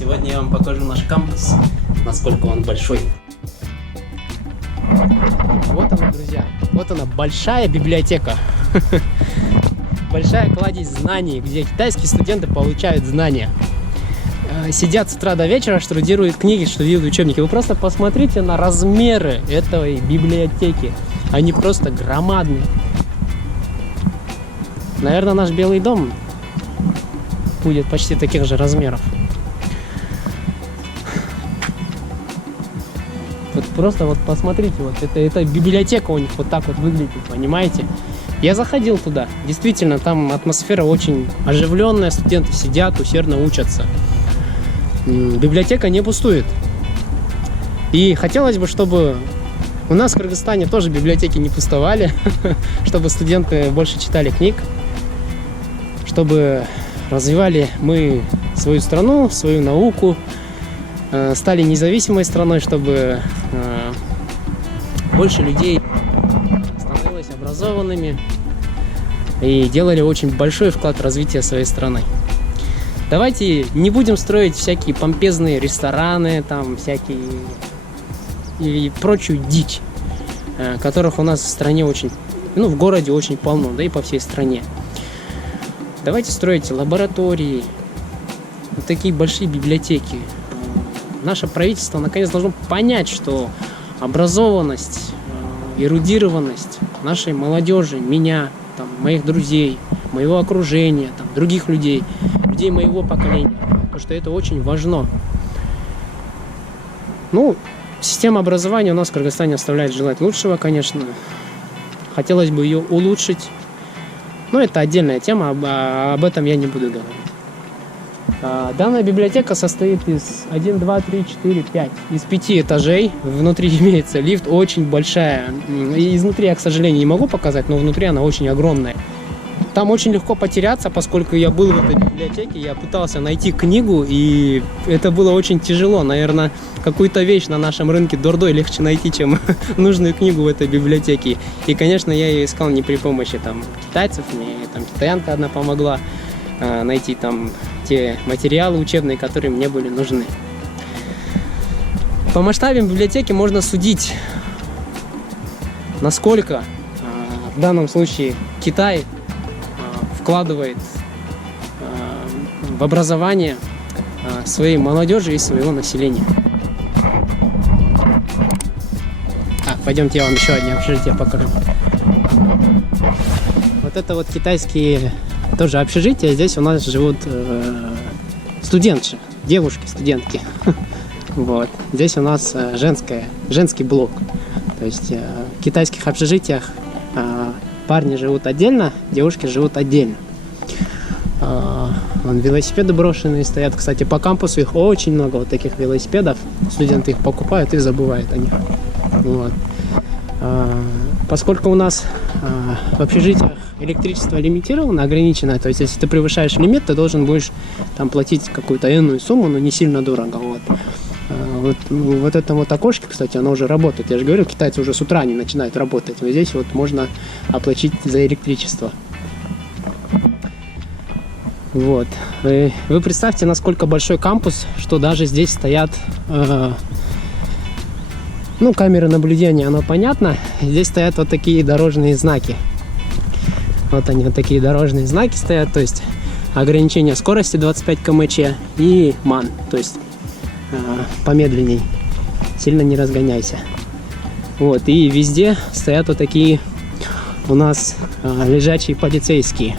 Сегодня я вам покажу наш кампус, насколько он большой. Вот она, друзья, вот она, большая библиотека. Большая кладезь знаний, где китайские студенты получают знания. Сидят с утра до вечера, штудируют книги, штудируют учебники. Вы просто посмотрите на размеры этой библиотеки. Они просто громадные. Наверное, наш Белый дом будет почти таких же размеров. Вот просто вот посмотрите, вот это библиотека у них вот так вот выглядит, понимаете? Я заходил туда, действительно, там атмосфера очень оживленная, студенты сидят, усердно учатся. Библиотека не пустует. И хотелось бы, чтобы у нас в Кыргызстане тоже библиотеки не пустовали, чтобы студенты больше читали книг, чтобы развивали мы свою страну, свою науку, стали независимой страной, чтобы больше людей становилось образованными и делали очень большой вклад в развитие своей страны. Давайте не будем строить всякие помпезные рестораны, там всякие и прочую дичь, которых у нас в стране очень, в городе очень полно, да и по всей стране. Давайте строить лаборатории, вот такие большие библиотеки. Наше правительство наконец должно понять, что образованность, эрудированность нашей молодежи, меня, там, моих друзей, моего окружения, там, других людей, людей моего поколения, потому что это очень важно. Система образования у нас в Кыргызстане оставляет желать лучшего, конечно. Хотелось бы ее улучшить. Но это отдельная тема, об этом я не буду говорить. Данная библиотека состоит из 1, 2, 3, 4, 5. Из 5 этажей. Внутри имеется лифт, очень большая. Изнутри я, к сожалению, не могу показать, но внутри она очень огромная. Там очень легко потеряться, поскольку я был в этой библиотеке, я пытался найти книгу, и это было очень тяжело. Наверное, какую-то вещь на нашем рынке дордой легче найти, чем нужную книгу в этой библиотеке. И, конечно, я ее искал не при помощи китайцев, мне китаянка одна помогла найти те материалы учебные, которые мне были нужны. По масштабам библиотеки можно судить, насколько в данном случае Китай вкладывает в образование своей молодежи и своего населения. Пойдемте, я вам еще одно общежитие покажу. Вот это вот китайские тоже общежития. Здесь у нас живут студентши, девушки-студентки. Вот. Здесь у нас женский блок. То есть в китайских общежитиях парни живут отдельно, девушки живут отдельно. Вон велосипеды брошенные стоят. Кстати, по кампусу их очень много, вот таких велосипедов. Студенты их покупают и забывают о них. Вот. Поскольку у нас в общежитиях электричество лимитировано, ограничено, то есть если ты превышаешь лимит, ты должен будешь платить какую-то энную сумму, но не сильно дорого. Вот это вот окошко, кстати, оно уже работает. Я же говорил, китайцы уже с утра не начинают работать. Вот здесь вот можно оплатить за электричество. Вот. Вы представьте, насколько большой кампус, что даже здесь стоят камеры наблюдения, оно понятно. Здесь стоят вот такие дорожные знаки. Вот они, вот такие дорожные знаки стоят, то есть ограничение скорости 25 км/ч и МАН, то есть помедленней, сильно не разгоняйся. Вот, и везде стоят вот такие у нас лежачие полицейские.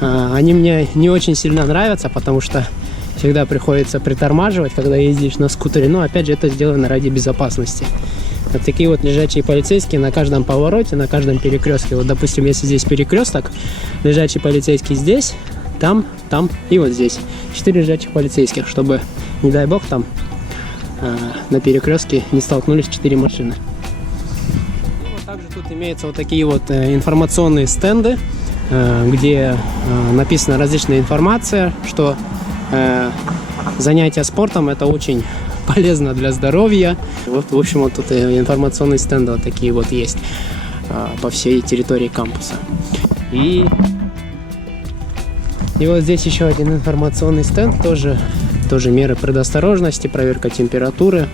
Они мне не очень сильно нравятся, потому что всегда приходится притормаживать, когда ездишь на скутере, но опять же это сделано ради безопасности. Вот такие вот лежачие полицейские на каждом повороте, на каждом перекрестке. Вот, допустим, если здесь перекресток, лежачий полицейский здесь, там и вот здесь. 4 лежачих полицейских, чтобы, не дай бог, на перекрестке не столкнулись 4 машины. И вот также тут имеются вот такие вот информационные стенды, где написана различная информация, что занятия спортом это очень полезно для здоровья. Вот, в общем, вот тут информационные стенды вот такие вот есть по всей территории кампуса. И вот здесь еще один информационный стенд, тоже тоже меры предосторожности, проверка температуры,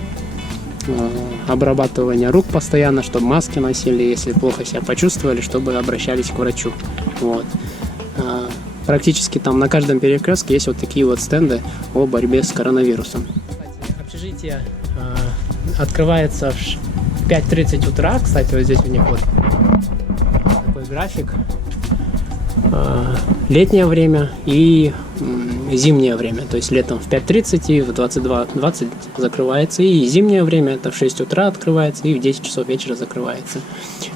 обрабатывание рук постоянно, чтобы маски носили, если плохо себя почувствовали, чтобы обращались к врачу. Вот. Практически там на каждом перекрестке есть вот такие вот стенды о борьбе с коронавирусом. Общежитие открывается в 5:30 утра. Кстати, вот здесь у них вот такой график. Летнее время и зимнее время. То есть летом в 5:30 и в 22:20 закрывается. И зимнее время это в 6 утра открывается и в 10 часов вечера закрывается.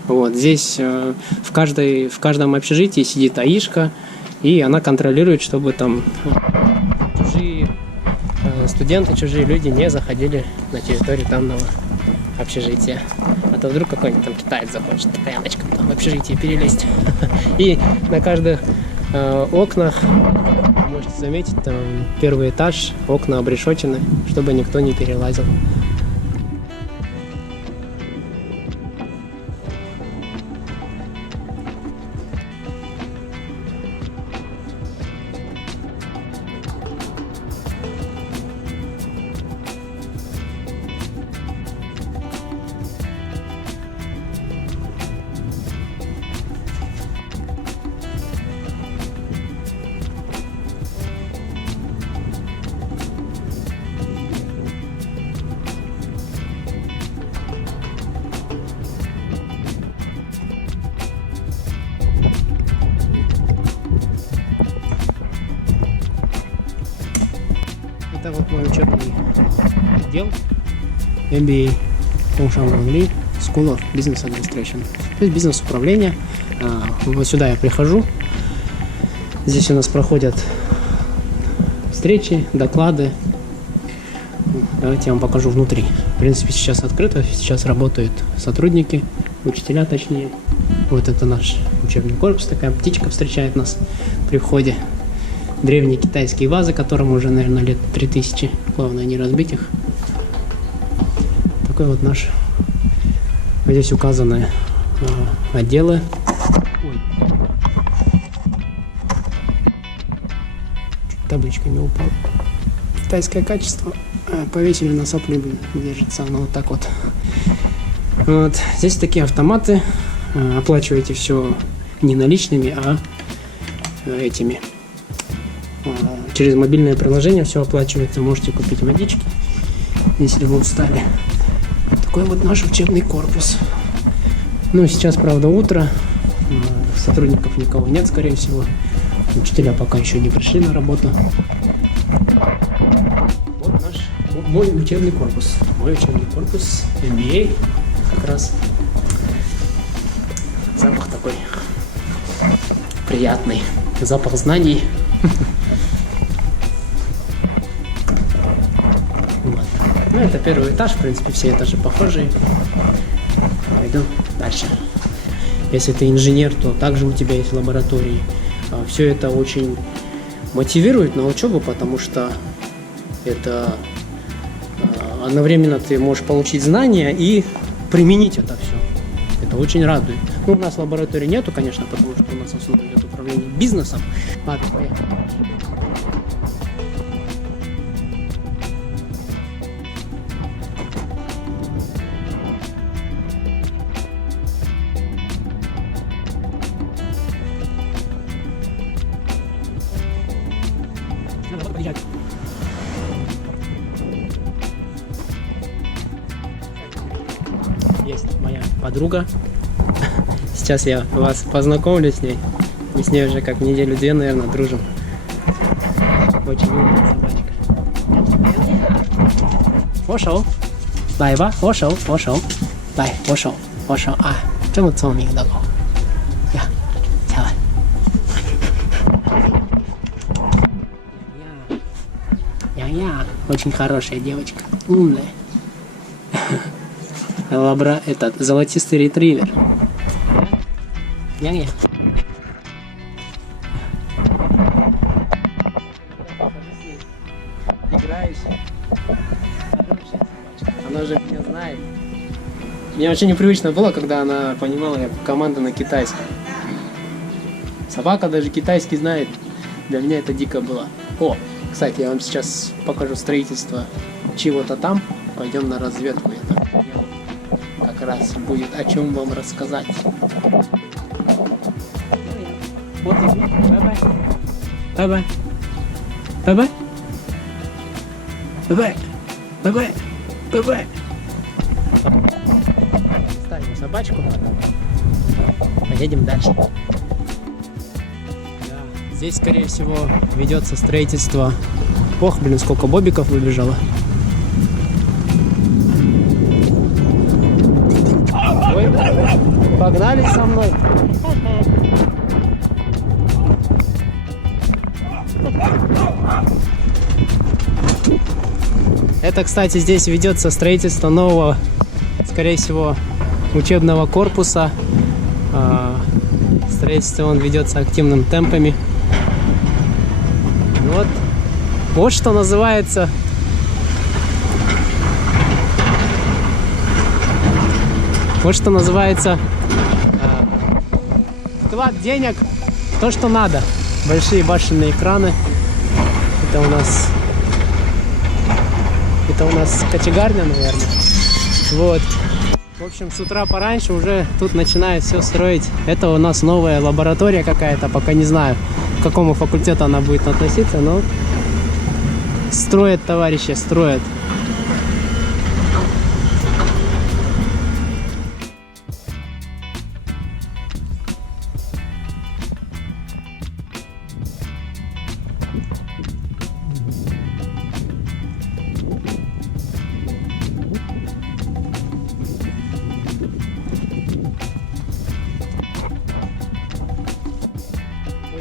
Вот. Здесь в каждом общежитии сидит аишка, и она контролирует, чтобы там чужие студенты, чужие люди не заходили на территорию данного общежития. А то вдруг какой-нибудь там китаец захочет прямочком там в общежитие перелезть. И на каждых окнах, можете заметить, там первый этаж, окна обрешетены, чтобы никто не перелазил. Это вот мой учебный отдел MBA Фоngshan Wangli School of Business Administration. То есть бизнес-управление. Вот сюда я прихожу. Здесь у нас проходят встречи, доклады. Давайте я вам покажу внутри. В принципе, сейчас открыто. Сейчас работают сотрудники, учителя точнее. Вот это наш учебный корпус. Такая птичка встречает нас при входе. Древние китайские вазы, которым уже, наверное, лет 3000. Главное, не разбить их. Такой вот наш. Здесь указаны отделы. Табличка не упала. Китайское качество. Повесили на сопле, держится оно вот так вот. Вот. Здесь такие автоматы. Оплачиваете все не наличными, а этими. Через мобильное приложение все оплачивается. Можете купить водички, если вы устали. Такой вот наш учебный корпус. Ну, сейчас, правда, утро. Сотрудников никого нет, скорее всего. Учителя пока еще не пришли на работу. Вот мой учебный корпус. Мой учебный корпус MBA. Как раз запах такой приятный. Запах знаний. Вот. Ну, это первый этаж, в принципе, все этажи похожие. Пойду дальше. Если ты инженер, то также у тебя есть лаборатории. Все это очень мотивирует на учебу, потому что это одновременно ты можешь получить знания и применить это все. Это очень радует. Ну, у нас лаборатории нету, конечно, потому что у нас основа идет управление бизнесом. Ладно, поехали. Есть моя подруга. Сейчас я вас познакомлю с ней. Мы с ней уже как неделю-две, наверное, дружим. Очень умная собачка. Пошел. Дай ба, пошел. Дай, пошел. А, 这么聪明的狗。呀，下来。Я, очень хорошая девочка, умная. Лабра, этот золотистый ретривер. Я. Играюсь. Она уже меня знает. Мне вообще непривычно было, когда она понимала команду на китайском. Собака даже китайский знает. Для меня это дико было. О, Кстати, я вам сейчас покажу строительство чего-то там. Пойдем на разведку. Это как раз будет о чем вам рассказать. Вот иди. Бай-бай. Бай-бай. Бай-бай. Бай-бай. Бай-бай. Бай-бай. Ставим собачку. Поедем дальше. Да. Здесь, скорее всего, ведется строительство. Ох, блин, сколько бобиков выбежало. Ой, погнали со мной. Это, кстати, здесь ведется строительство нового, скорее всего, учебного корпуса. Строительство он ведется активными темпами. Вот что называется вклад денег в то, что надо. Большие башенные экраны. Это у нас кочегарня, наверное. Вот. В общем, с утра пораньше уже тут начинают все строить. Это у нас новая лаборатория какая-то. Пока не знаю, к какому факультету она будет относиться, но строят, товарищи, строят.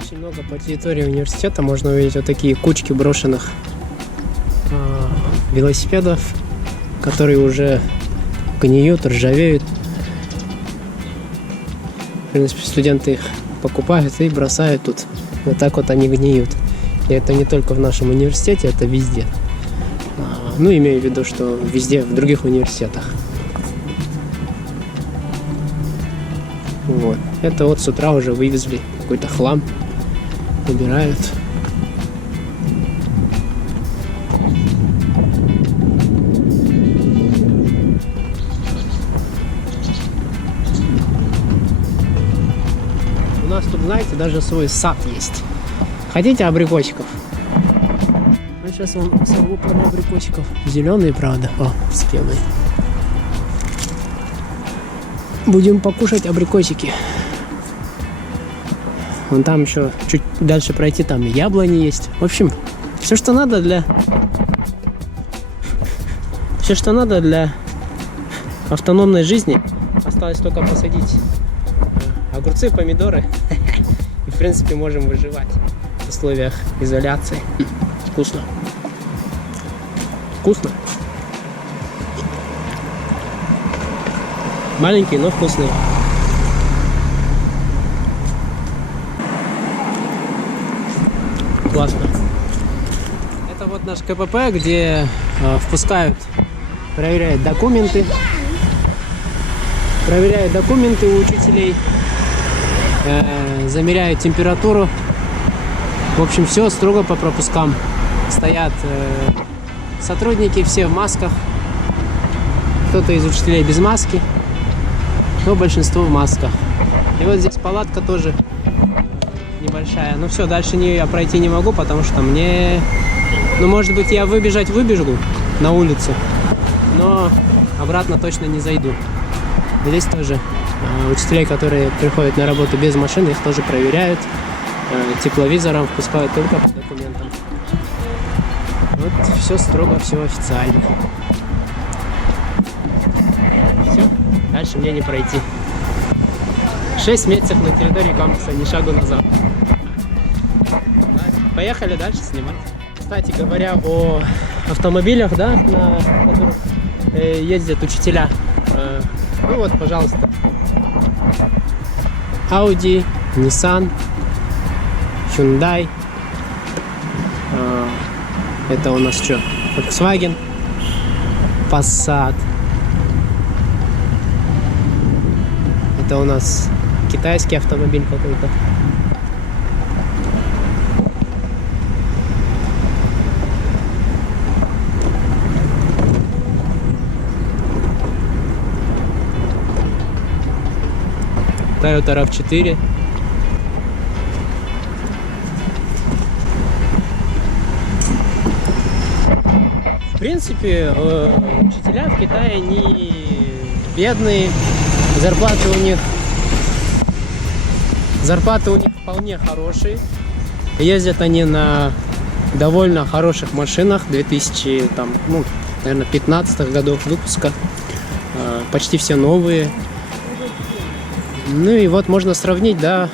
Очень много по территории университета можно увидеть вот такие кучки брошенных велосипедов, которые уже гниют, ржавеют. В принципе, студенты их покупают и бросают тут. Вот так вот они гниют. И это не только в нашем университете, это везде. Ну, имею в виду, что везде, в других университетах. Вот. Это вот с утра уже вывезли какой-то хлам. Убирают. У нас тут, знаете, даже свой сад есть. Хотите абрикосиков? Ну, сейчас вам сорву пару абрикосиков. Зеленые, правда. О, с пеной. Будем покушать абрикосики. Вон там еще чуть дальше пройти, там яблони есть. В общем, все, что надо для автономной жизни. Осталось только посадить огурцы, помидоры. И, в принципе, можем выживать в условиях изоляции. Вкусно. Вкусно. Маленькие, но вкусные. Классно. Это вот наш КПП, где впускают, проверяют документы у учителей, замеряют температуру. В общем, все строго по пропускам. Стоят сотрудники все в масках. Кто-то из учителей без маски, но большинство в масках. И вот здесь палатка тоже небольшая. Ну все, дальше я пройти не могу, потому что мне... Ну, может быть, я выбежу на улицу, но обратно точно не зайду. Здесь тоже учителей, которые приходят на работу без машины, их тоже проверяют. Тепловизором впускают только по документам. Вот все строго, все официально. Все, дальше мне не пройти. 6 месяцев на территории кампуса, ни шагу назад. Поехали дальше снимать. Кстати говоря, о автомобилях, да, на которых ездят учителя. Ну вот, пожалуйста. Audi, Nissan, Hyundai. Это у нас что? Volkswagen, Passat. Это у нас китайский автомобиль какой-то. Toyota RAV4. В принципе, учителя в Китае не бедные, зарплаты у них вполне хорошие. Ездят они на довольно хороших машинах 2015 годов выпуска. Почти все новые. Ну и вот можно сравнить, да,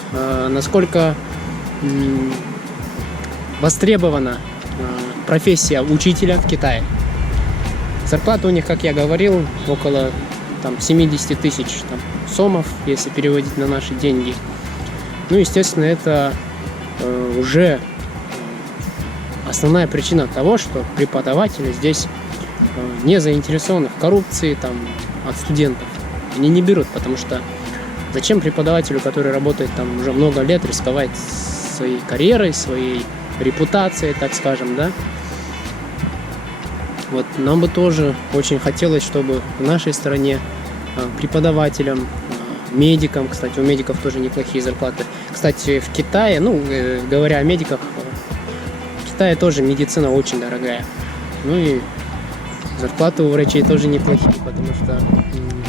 насколько востребована профессия учителя в Китае. Зарплата у них, как я говорил, около 70 тысяч сомов, если переводить на наши деньги. Ну, естественно, это уже основная причина того, что преподаватели здесь не заинтересованы в коррупции от студентов. Они не берут, потому что зачем преподавателю, который работает там уже много лет, рисковать своей карьерой, своей репутацией, так скажем, да? Вот нам бы тоже очень хотелось, чтобы в нашей стране преподавателям, медикам, кстати, у медиков тоже неплохие зарплаты. Кстати, в Китае, говоря о медиках, в Китае тоже медицина очень дорогая. Ну и зарплаты у врачей тоже неплохие, потому что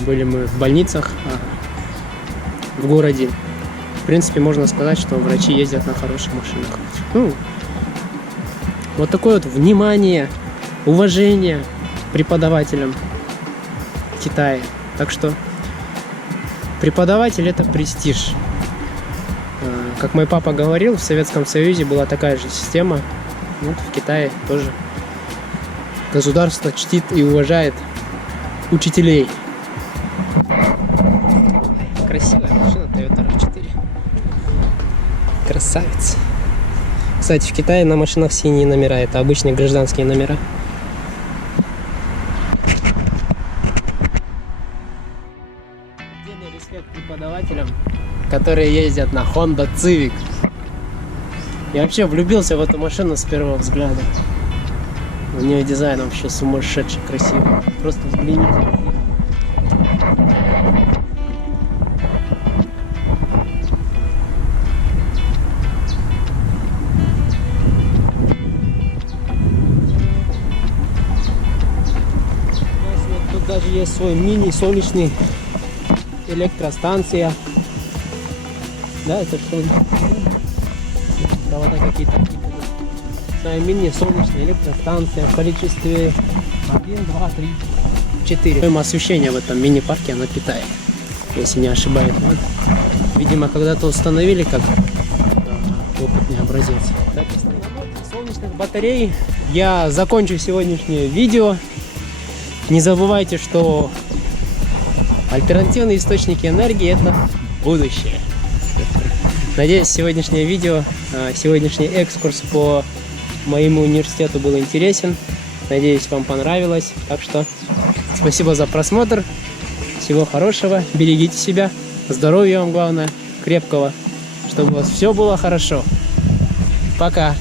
были мы в больницах в городе. В принципе, можно сказать, что врачи ездят на хороших машинах. Вот такое вот внимание, уважение преподавателям в Китае. Так что преподаватель — это престиж. Как мой папа говорил, в Советском Союзе была такая же система. Вот в Китае тоже государство чтит и уважает учителей. Красивая машина Toyota RAV4. Красавец. Кстати, в Китае на машинах синие номера. Это обычные гражданские номера. Отдельный респект преподавателям, которые ездят на Honda Civic. Я вообще влюбился в эту машину с первого взгляда. У нее дизайн вообще сумасшедший, красивый. Просто взгляните. Тут даже есть свой мини-солнечный электростанция. Да, это что? Провода какие-то. Своя мини-солнечная электростанция в количестве 1, 2, 3, 4. Освещение в этом мини-парке оно питает, если не ошибаюсь. Вот. Видимо, когда-то установили как опытный образец. Солнечных батарей я закончу сегодняшнее видео. Не забывайте, что альтернативные источники энергии — это будущее. Надеюсь, сегодняшнее видео, сегодняшний экскурс по моему университету был интересен. Надеюсь, вам понравилось. Так что спасибо за просмотр. Всего хорошего. Берегите себя. Здоровья вам главное. Крепкого. Чтобы у вас все было хорошо. Пока.